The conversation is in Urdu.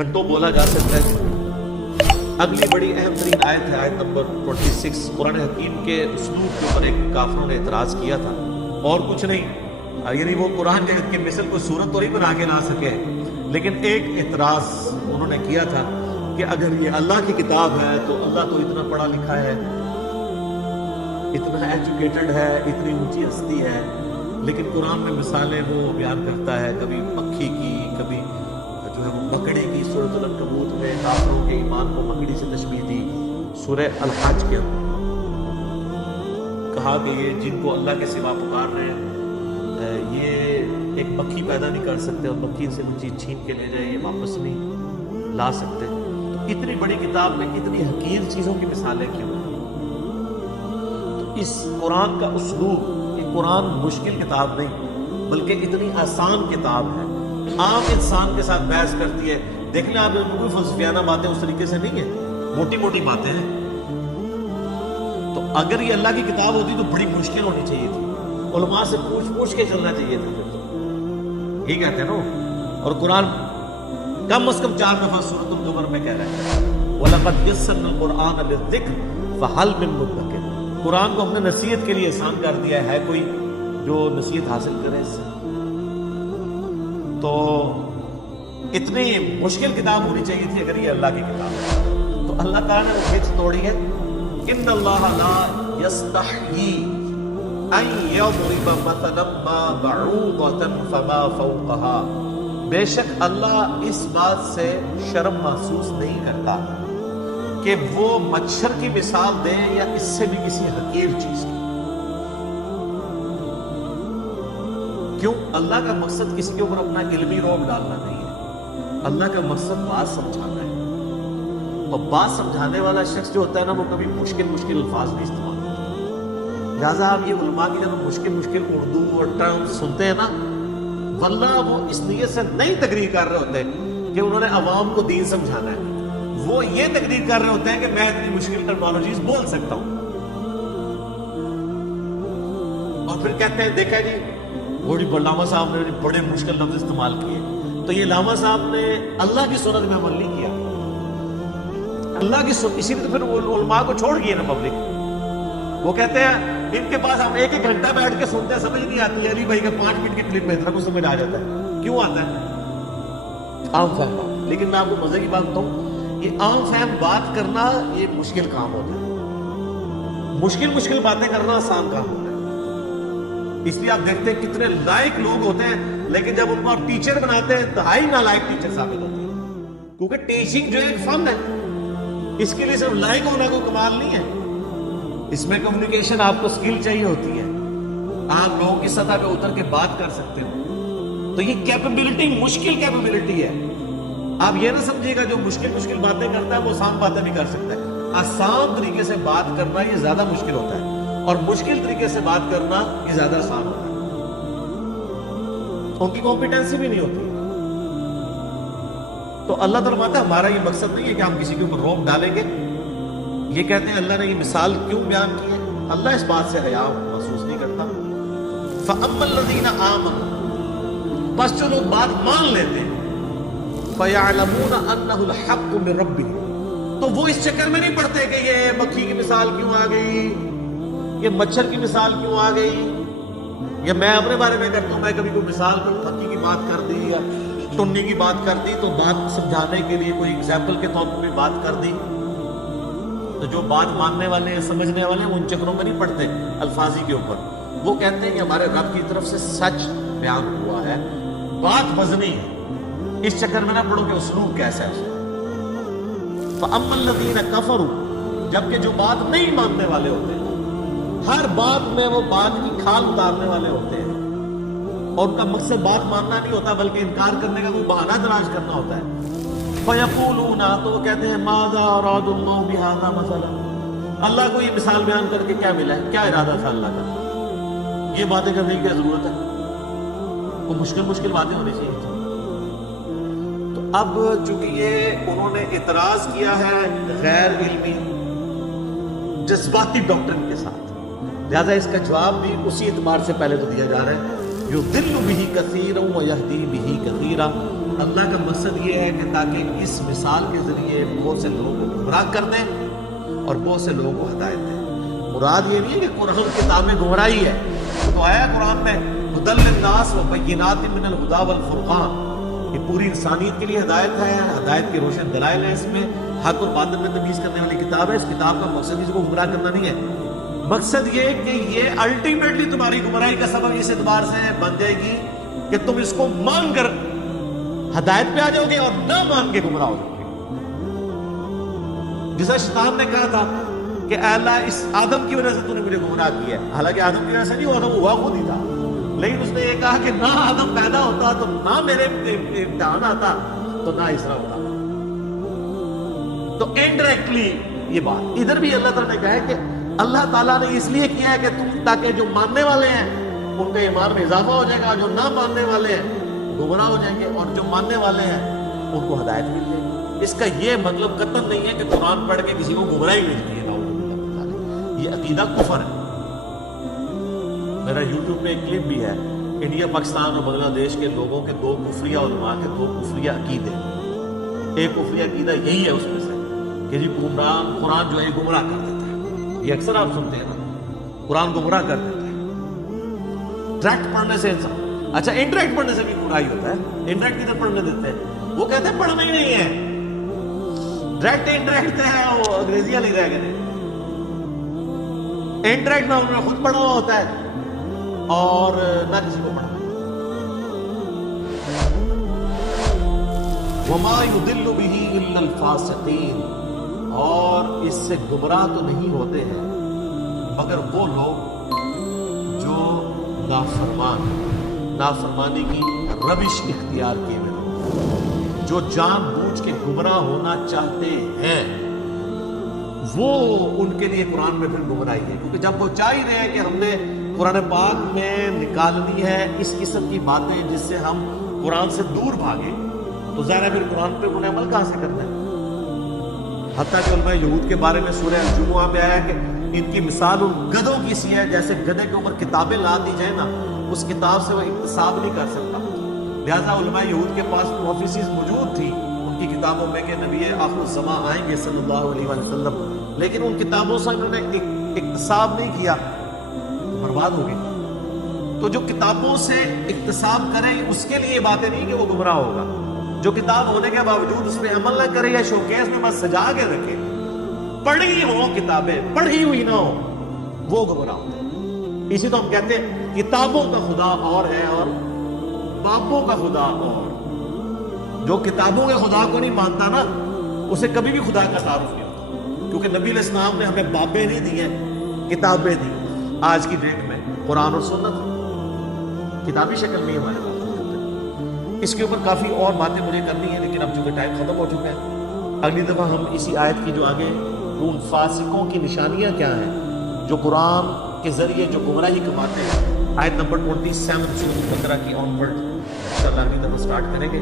گھنٹوں بولا جا سکتا ہے۔ اگلی بڑی اہم ترین آیت ہے آیت نمبر 26۔ قرآن حکیم کے اسلوب کے اوپر ایک کافروں نے اعتراض کیا تھا، اور کچھ نہیں، یعنی وہ قرآن کے مثل کوئی صورت تو نہیں بنا کے لا سکے، لیکن ایک اعتراض انہوں نے کیا تھا کہ اگر یہ اللہ کی کتاب ہے تو اللہ تو اتنا پڑھا لکھا ہے، اتنا ایجوکیٹڈ ہے، اتنی اونچی ہستی ہے، لیکن قرآن میں مثالیں وہ بیان کرتا ہے، کبھی پکھی کی، کبھی جو ہے وہ مکڑی کی۔ سورۃ العنکبوت میں کافروں کے ایمان کو مکڑی سے تشبیہ دی۔ سورہ الحج کے اندر کہا کہ یہ جن کو اللہ کے سوا پکار رہے ہیں یہ ایک مکھی پیدا نہیں کر سکتے، اور مکھی سے کوئی چیز چھین کے لے جائے یہ واپس نہیں لا سکتے۔ تو اتنی بڑی کتاب میں اتنی حقیر چیزوں کی مثالیں کیوں ہیں؟ تو اس قرآن کا اسلوب، یہ قرآن مشکل کتاب نہیں بلکہ اتنی آسان کتاب ہے، عام انسان کے ساتھ بحث کرتی ہے۔ دیکھ لیں آپ، کوئی فلسفیانہ باتیں اس طریقے سے نہیں ہیں، موٹی موٹی باتیں ہیں۔ تو اگر یہ اللہ کی کتاب ہوتی تو بڑی مشکل ہونی چاہیے تھی، علماء سے پوچھ کے چلنا چاہیے تھا پھر تو، یہ کہتے ہیں نا۔ اور قرآن کم از کم 4 دفعہ سورۃ الزمر میں کہہ رہا ہے وَلَقَدْ يَسَّرْنَا الْقُرْآنَ لِلذِّكْرِ فَهَلْ مِن مُدَّكِرٍ۔ قرآن کو ہم نے نصیحت کے لیے آسان کر دیا ہے کوئی جو نصیحت حاصل کرے اس سے؟ تو اتنی مشکل کتاب ہونی چاہیے تھی اگر یہ اللہ کی کتاب ہے۔ تو اللہ تعالیٰ نے وہ کھیت توڑی ہے، ان اللہ لا یستحیی ان یضرب مثلا ما بعوضۃ فما فوقها۔ بے شک اللہ اس بات سے شرم محسوس نہیں کرتا کہ وہ مچھر کی مثال دے یا اس سے بھی کسی حقیر چیز کی۔ کیوں؟ اللہ کا مقصد کسی کے اوپر اپنا علمی روب ڈالنا نہیں ہے، اللہ کا مقصد بات سمجھانا ہے۔ اور بات سمجھانے والا شخص جو ہوتا ہے نا، وہ کبھی مشکل الفاظ نہیں استعمال کرتا۔ لہٰذا آپ یہ علماء کی جب مشکل اردو اور ٹرمز سنتے ہیں نا، واللہ وہ اس نیت سے نہیں تقریر کر رہے ہوتے کہ انہوں نے عوام کو دین سمجھانا ہے، وہ یہ تقریر کر رہے ہوتے ہیں کہ میں اتنی مشکل ٹرمالوجیز بول سکتا ہوں، اور پھر کہتے ہیں دیکھا جی بڑی علامہ صاحب نے بڑے مشکل لفظ استعمال کیے۔ تو یہ علامہ صاحب نے اللہ کی سنت میں عمل نہیں کیا، اللہ کی سنت، اسی لیے تو پھر علماء کو چھوڑ گئی نا پبلک۔ وہ کہتے ہیں ان کے پاس ہم 1 گھنٹہ بیٹھ کے سنتے ہیں، سمجھ نہیں آتی، علی بھائی کا 5 منٹ کی کلپ میں اتنا کچھ سمجھ آ جاتا ہے۔ کیوں آتا ہے؟ عام فہم بات۔ لیکن میں آپ کو مزے کی بات بتاؤں، یہ عام فہم بات کرنا یہ مشکل کام ہوتا ہے، مشکل باتیں کرنا آسان کام ہوتا ہے۔ اس لیے آپ دیکھتے ہیں کتنے لائق لوگ ہوتے ہیں، لیکن جب ان کو آپ ٹیچر بناتے ہیں انتہائی نالائق ٹیچر ثابت ہوتے ہیں، کیونکہ ٹیچنگ جو ہے ایک فن ہے، اس کے لیے صرف لائق ہونا کوئی کمال نہیں ہے، اس میں کمیونیکیشن آپ کو سکل چاہیے ہوتی ہے، آپ لوگوں کی سطح پہ اتر کے بات کر سکتے ہو۔ تو یہ کیپیبلٹی مشکل کیپیبلٹی ہے۔ آپ یہ نہ سمجھیے گا جو مشکل باتیں کرتا ہے وہ آسان باتیں بھی کر سکتا ہے۔ آسان طریقے سے بات کرنا یہ زیادہ مشکل ہوتا ہے، اور مشکل طریقے سے بات کرنا یہ زیادہ آسان ہوتا ہے۔ ان کی کمپیٹنسی بھی نہیں ہوتی۔ تو اللہ تعالیٰ فرماتا ہے ہمارا یہ مقصد نہیں ہے کہ ہم کسی کے اوپر روب ڈالیں گے۔ یہ کہتے ہیں اللہ نے یہ مثال کیوں بیان کی ہے؟ اللہ اس بات سے حیا محسوس نہیں کرتا۔ فَأَمَّا الَّذِينَ آمَنُوا، بس جو لوگ بات مان لیتے ہیں، فَيَعْلَمُونَ أَنَّهُ الْحَقُّ مِن رَبِّهِمْ، تو وہ اس چکر میں نہیں پڑتے کہ یہ مکھی کی مثال کیوں آ گئی، یہ مچھر کی مثال کیوں آ گئی، یا میں اپنے بارے میں کرتا ہوں، میں کبھی کوئی مثال پر پکی کی بات کر دی یا ٹنی کی بات کر دی، تو بات سمجھانے کے لیے کوئی ایگزامپل کے طور پر بھی بات کر دی، تو جو بات ماننے والے ہیں، سمجھنے والے ہیں، وہ ان چکروں میں نہیں پڑتے الفاظی کے اوپر۔ وہ کہتے ہیں کہ ہمارے رب کی طرف سے سچ بیان ہوا ہے، بات وزنی ہے، اس چکر میں نہ پڑھو کہ اسلوب کیسا ہے۔ فَأَمَّا الَّذِينَ كَفَرُوا، جبکہ جو بات نہیں ماننے والے ہوتے ہیں، ہر بات میں وہ بات کی کھال اتارنے والے ہوتے ہیں، اور ان کا مقصد بات ماننا نہیں ہوتا بلکہ انکار کرنے کا کوئی بہانہ تلاش کرنا ہوتا ہے۔ فَيَقُولُونَ، تو وہ کہتے ہیں مَاذَا أَرَادَ اللَّهُ بِهَذَا مَثَلًا، اللہ کو یہ مثال بیان کر کے کیا ملا ہے، کیا ارادہ تھا اللہ کا، یہ باتیں کرنے کی کیا ضرورت ہے، وہ مشکل باتیں ہونی چاہیے تھی۔ تو اب چونکہ یہ انہوں نے اعتراض کیا ہے غیر علمی جذباتی ڈاکٹرن کے ساتھ، لہذا اس کا جواب بھی اسی اعتبار سے پہلے تو دیا جا رہا ہے، یضل بہ کثیرا ویہدی بہ کثیرا، اللہ کا مقصد یہ ہے کہ تاکہ اس مثال کے ذریعے بہت سے لوگوں کو گمراہ کر دیں اور بہت سے لوگوں کو ہدایت دیں۔ مراد یہ نہیں ہے کہ قرآن کتاب میں گمراہی ہے، تو آیا قرآن میں ہدی للناس وبینات من الہدی والفرقان، یہ پوری انسانیت کے لیے ہدایت ہے، ہدایت کے روشن دلائل ہیں، اس میں حق اور باطل میں تمیز کرنے والی کتاب ہے۔ اس کتاب کا مقصد کسی کو گمراہ کرنا نہیں ہے، مقصد یہ کہ یہ الٹیمیٹلی تمہاری گمراہی کا سبب اس اعتبار سے بن جائے گی کہ تم اس کو مان کر ہدایت پہ آ جاؤ گے اور نہ مان کے گمراہ ہو جاؤ گے۔ جیسا شیطان نے کہا تھا کہ اے اللہ اس آدم کی وجہ سے تو نے مجھے گمراہ کیا ہے، حالانکہ آدم کی وجہ سے نہیں ہوا تھا، وہ ہوا خود ہی تھا، لیکن اس نے یہ کہا کہ نہ آدم پیدا ہوتا تو نہ میرے امتحان آتا تو نہ اس طرح ہوتا۔ تو انڈائریکٹلی یہ بات ادھر بھی اللہ تعالیٰ نے کہا ہے کہ اللہ تعالیٰ نے اس لیے کیا ہے کہ تاکہ جو ماننے والے ہیں ان کا ایمان میں اضافہ ہو جائے گا، جو نہ ماننے والے ہیں گمراہ ہو جائیں گے، اور جو ماننے والے ہیں ان کو ہدایت مل جائے گی۔ اس کا یہ مطلب قطعاً نہیں ہے کہ قرآن پڑھ کے کسی کو گمراہی ملتی ہے، یہ عقیدہ کفر ہے۔ میرا یوٹیوب پہ ایک کلپ بھی ہے، انڈیا پاکستان اور بنگلہ دیش کے لوگوں کے دو کفریہ علماء کے دو کفریہ عقیدے۔ ایک کفریہ عقیدہ یہی ہے اس میں سے کہ جی قرآن جو ہے گمراہ کر دیتا ہے، یہ اکثر آپ سنتے ہیں نا، قرآن گمراہ کر دیتا ہے ڈائریکٹ پڑھنے سے انسان۔ اچھا انڈائریکٹ پڑھنے سے بھی گمراہی ہوتا ہے، انڈائریکٹ ادھر پڑھنے دیتے ہیں، وہ کہتے ہیں پڑھنا ہی نہیں ہے، ڈائریکٹ انڈائریکٹ ہے، وہ انگریزی والی رہ گئے، انڈائریکٹ نہ انہوں نے خود پڑھا ہوا ہوتا ہے اور نہ کسی کو پڑھنا۔ وما يضل به الا الفاسقین، اور اس سے گمراہ تو نہیں ہوتے ہیں مگر وہ لوگ جو نافرمانی کی روش اختیار کیے ہوئے، جو جان بوجھ کے گمراہ ہونا چاہتے ہیں، وہ ان کے لیے قرآن میں پھر گمراہی ہے، کیونکہ جب وہ چاہ ہی رہے ہیں کہ ہم نے قرآن پاک میں نکالنی ہے اس قسم کی باتیں جس سے ہم قرآن سے دور بھاگیں، تو ظاہر ہے پھر قرآن پہ انہیں عمل کہاں سے کرنا ہے۔ حتیٰ کہ علماء یہود کے بارے میں سورہ الجمعہ میں آیا کہ ان کی مثال ان گدھوں کی سی ہے، جیسے گدھے کے اوپر کتابیں لا دی جائیں نا، اس کتاب سے وہ اکتساب نہیں کر سکتا۔ لہٰذا علماء یہود کے پاس پروفیسیز موجود تھی ان کی کتابوں میں کہ نبی آخر الزماں آئیں گے صلی اللہ علیہ وسلم، لیکن ان کتابوں سے انہوں نے اکتساب نہیں کیا، برباد ہو گئی۔ تو جو کتابوں سے اکتساب کرے اس کے لیے باتیں نہیں کہ وہ گمراہ ہوگا، جو کتاب ہونے کے باوجود اس پہ عمل نہ کرے یا شوکیس میں بس سجا کے رکھے، پڑھی ہو کتابیں پڑھی ہوئی نہ ہو، وہ گمراہ ہوتا ہے۔ اسی تو ہم کہتے ہیں کتابوں کا خدا اور ہے اور بابوں کا خدا اور۔ جو کتابوں کے خدا کو نہیں مانتا نا، اسے کبھی بھی خدا کا تعارف نہیں ہوتا، کیونکہ نبی علیہ السلام نے ہمیں بابیں نہیں دی ہیں، کتابیں دی۔ آج کی ڈیٹ میں قرآن اور سنت کتابی شکل میں ہمارے پاس۔ اس کے اوپر کافی اور باتیں مجھے کرنی ہیں، لیکن اب چونکہ ٹائم ختم ہو چکا ہے، اگلی دفعہ ہم اسی آیت کی جو آگے ان فاسقوں کی نشانیاں کیا ہیں جو قرآن کے ذریعے جو گمراہی کماتے ہیں، آیت نمبر 27 سورۃ البقرہ کی آن ورڈ انشاءاللہ اگلی دفعہ سٹارٹ کریں گے۔